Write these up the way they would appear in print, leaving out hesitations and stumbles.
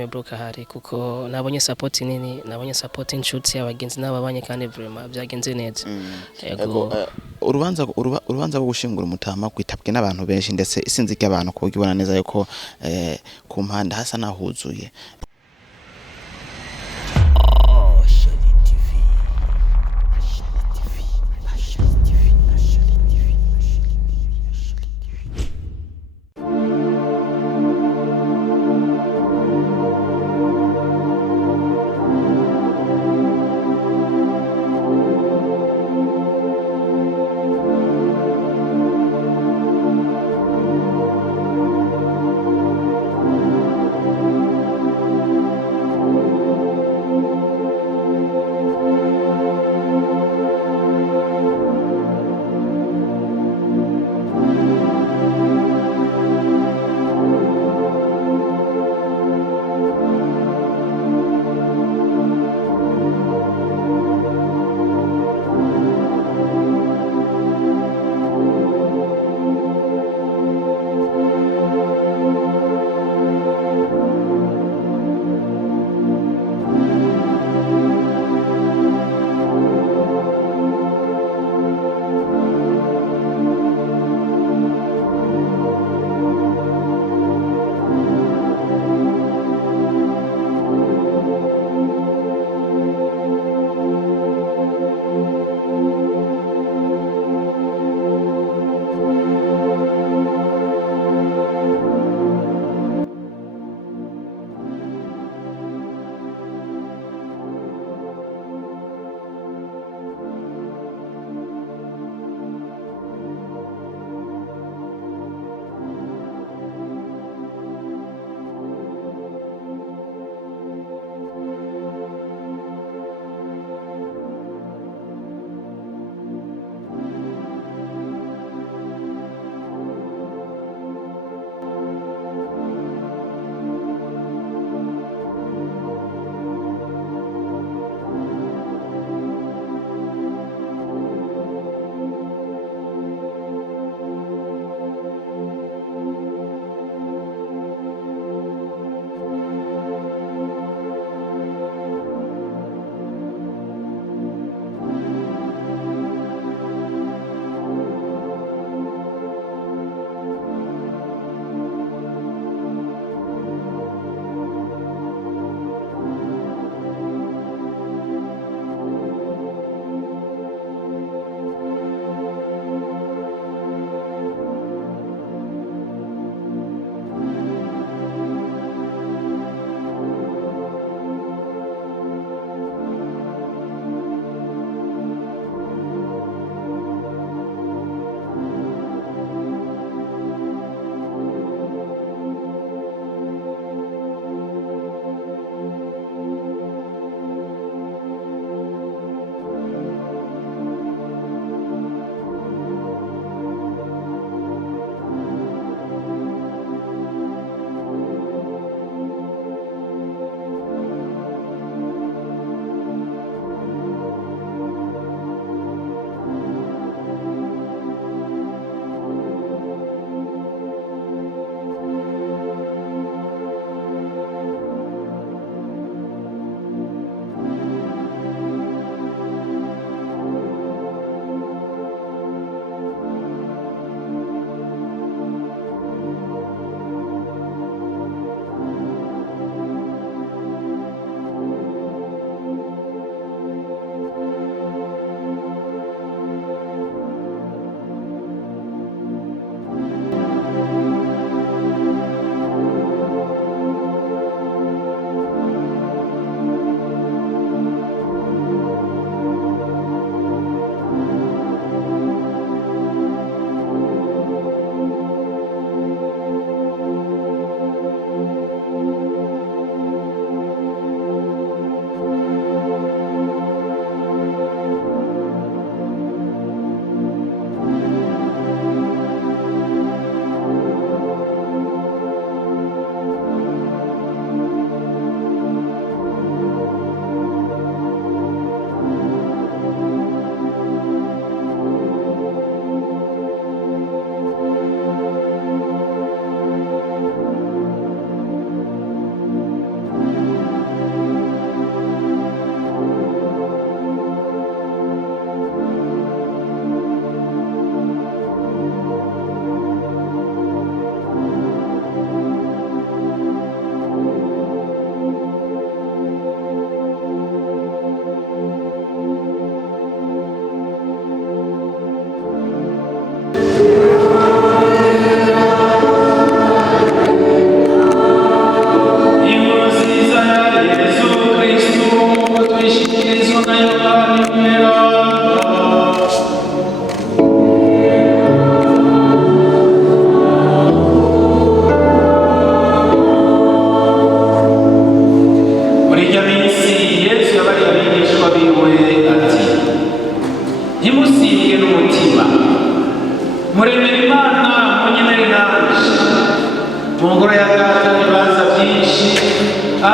Mebruka hari kuko nabonye support nini, nabonye support inshuti y'abagenzi n'ababanye kandi vraiment byagenze neza. Ego urubanza rwo gushingura umutama kwitabwe n'abantu benshi ndetse isinzi ry'abantu kubibona neza yuko ku mpanda hasa nahuzuye.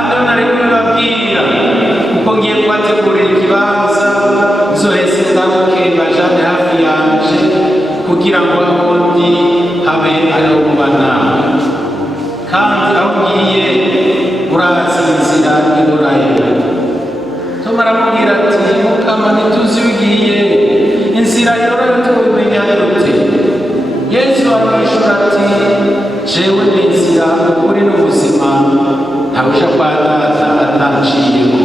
kandi nari kubibabwira kuko ngiye kubategurira ikibanza zohese ndabuke bajane hafi yanje kugira ngo abundi habe ariho kuba nawe kandi aho ngiye urazi inzira ihorayo. Toma aramubwira ati mukama ntituzi ugiye inzira ihorayo tubimenya dute? Yesu aramwishura ati jewe ni inzira ukuri n'ubuzima ntawuja kwa data atanciyeko.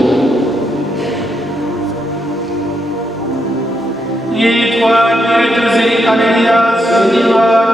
Nitwagire tuzirikane Yesu n'Imana.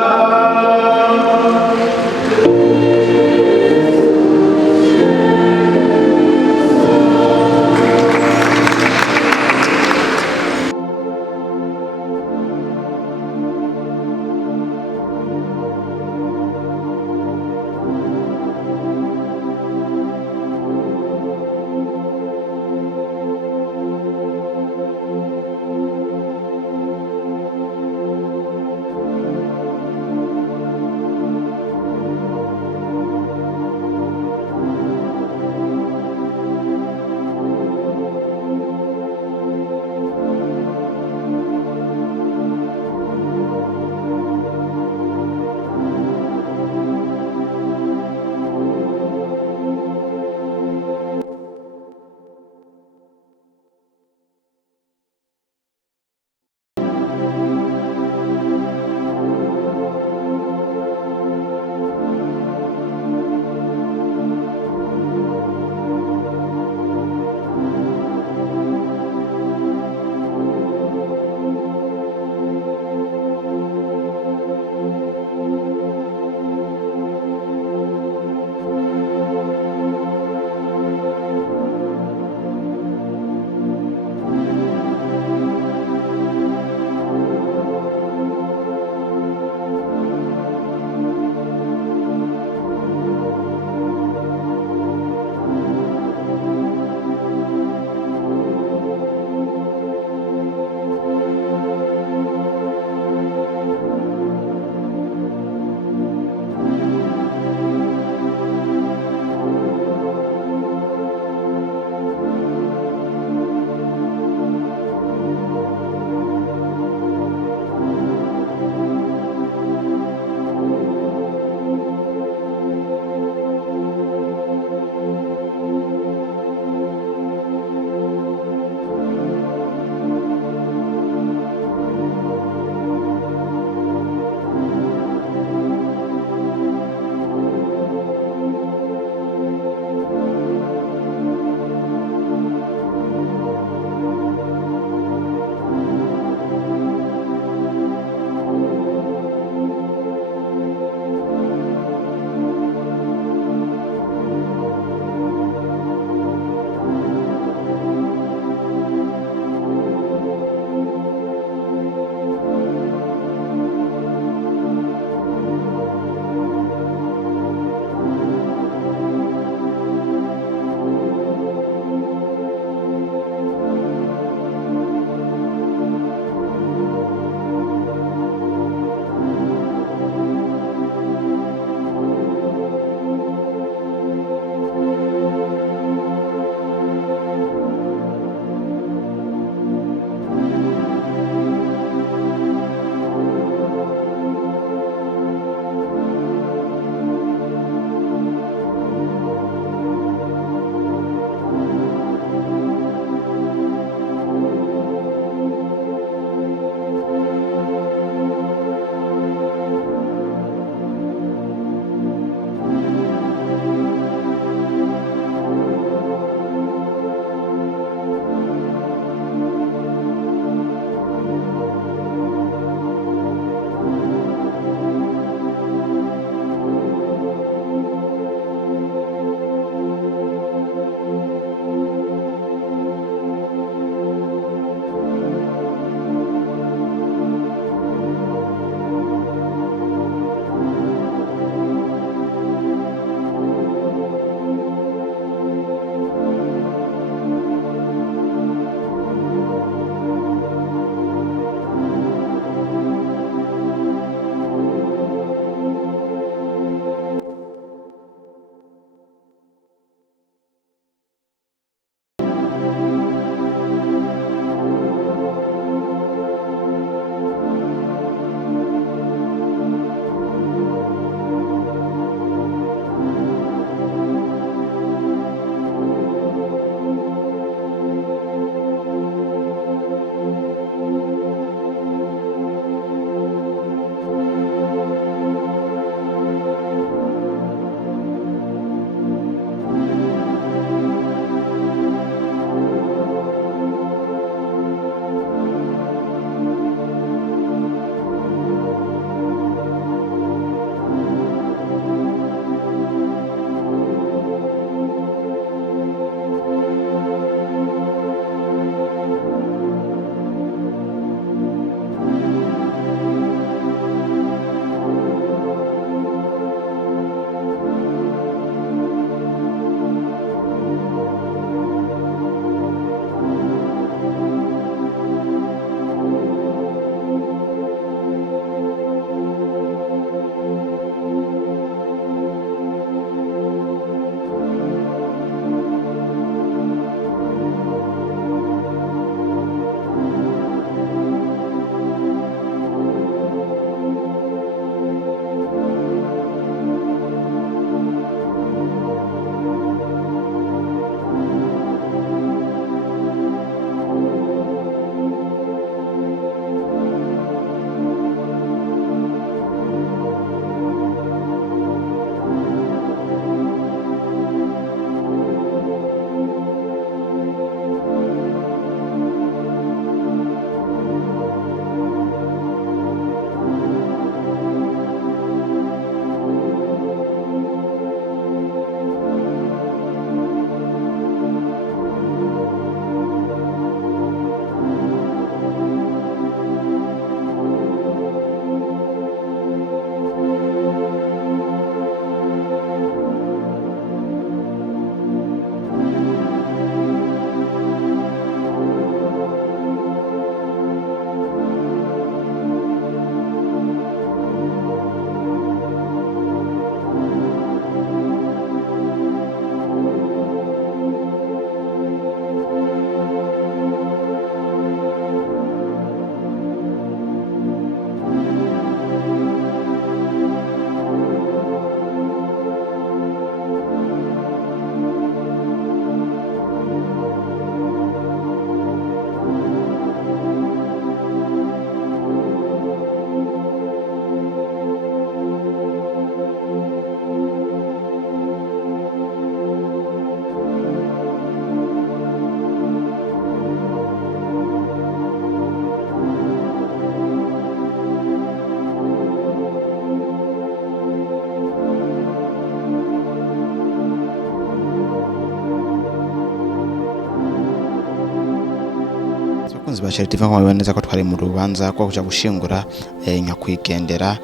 bakunzi ba Sheri TV nko neza ko twari mu rubanza ko kuja gushingura nyakwigendera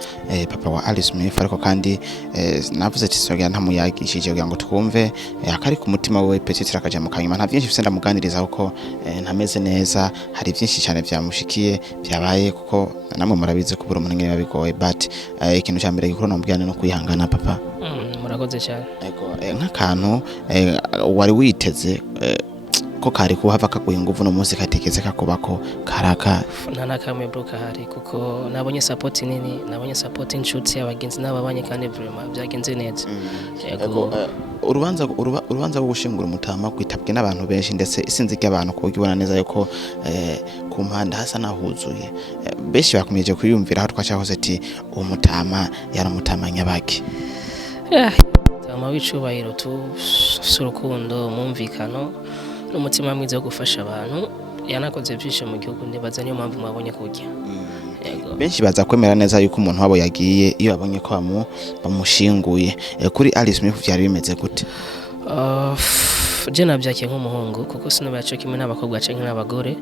papa wa Alice Smith ariko kandi navuze ati sogira ntamuyagishije kugira ngo twumve akari ku mutima we petite akaja mu kanyuma nta byinshi bise ndamuganiriza kuko ntameze neza hari byinshi cyane byamushikiye byabaye kuko namwe murabize ko buri umuntu yabigoye but ikintu cya mbere gikuru namubwirane no kwihangana papa murakoze cyane nk'akantu wari witeze ko kari kuhava kaguha ingufu no munsi kategeze kakubako karaka nta nakamwe bro kahari kuko nabonye support nini nabonye support inshuti y'abagenzi n'ababanye kandi vraiment byagenze neza yego urubanza rwo gushingura umutama kwitabwe n'abantu benshi ndetse isinzi ry'abantu ko ubona neza yuko ku mpande hasa nahuzuye benshi bakomeje kuyumvira aho twacahoze ati umutama yari umutama nyabaki tama wicubahiro tu surukundo mumvikano n'umutima mwiza wo gufasha abantu yanakoze byinshi mu gihugu ndibaza niyo mpamvu mwabonye kujya benshi baza kwemera neza yuko umuntu wabo yagiye iyo babonye ko bamushinguye kuri Alice Smith byari bimeze gute je nabyakiye nk'umuhungu kuko sinobaye kimwe n'abakobwa canke n'abagore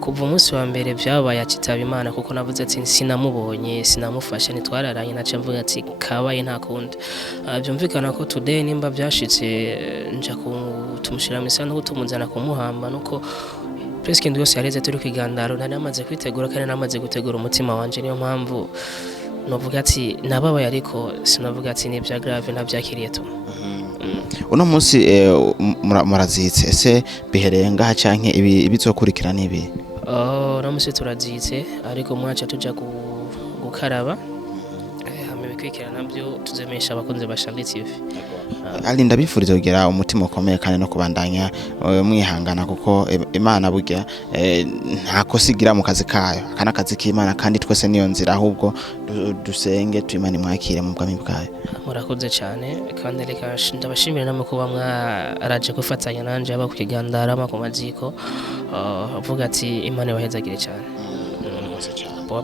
kuva umunsi wa mbere byabaye akitaba Imana kuko navuze ati sinamubonye sinamufashe nitwararanye naca mvuga ati kabaye nta kundi byumvikana ko today nimba byashitse nja tumushira misana ko tumunzana kumuhamba nuko presque ndi yose yareze turi kwigandaro nari amaze kwitegura kandi namaze gutegura umutima wanje niyo mpamvu novuga ati nababaye ariko sinavuga ati ni bya grave nabyakiriye tu uno munsi murazitse ese bihereye ngaha canke ibizokurikira nibi no munsi turazitse ariko mwaca tuja gukaraba bikwikira nabyo tuzemesha abakunzi ba Sheri TV ali ndabifuriza kugira umutima ukomeye kandi no kubandanya mwihangana kuko Imana burya ntako sigira mu kazi kayo kana kazi k'Imana kandi twese niyo nzira ahubwo dusenge tuyimane mwakire mu bwami bwayo murakoze cyane kandi reka ndabashimira namwe kuba mwaraje gufatanya nanje aba kukigandara ku maziko avuga ati Imana ibahezagire cyane poa